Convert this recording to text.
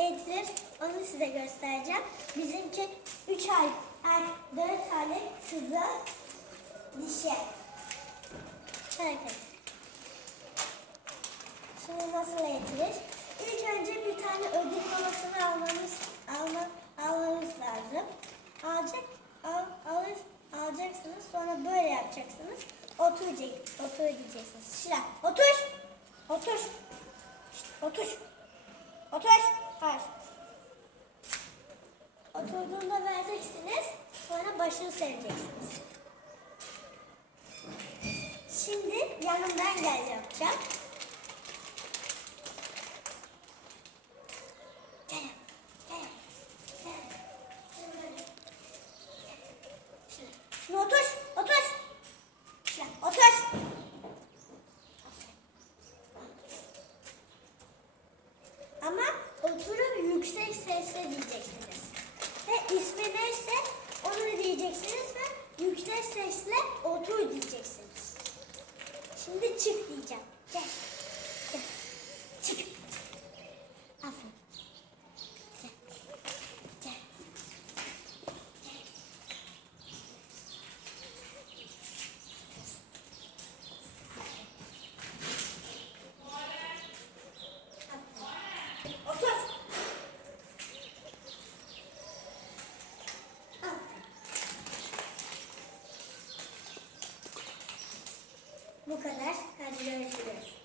eğitilir onu size göstereceğim. Bizimki 3 ay, ay 4 aylık kızı dişi. Hareket. Şimdi nasıl eğitilir? İlk önce bir tane ödül kovasını almanız, alma, almanız lazım. Alacak, al, alır, alacaksınız. Sonra böyle yapacaksınız. Oturacak, otur diyeceksiniz. Otur. Otur. Şşt, otur. Otur. Hayır. Oturduğunda vereceksiniz. Sonra başını seveceksiniz. Şimdi yanımdan gel yapacağım. Gel. Gel. Gel. Şimdi böyle. Şimdi, şimdi otur. Otur. Şimdi otur. Aferin. Ama oturup yüksek sesle diyeceksiniz. Ve ismi neyse onu diyeceksiniz ve yüksek sesle otur diyeceksiniz. Şimdi çık diyeceğim. Gel. Bu kadar. Hadi görüşürüz.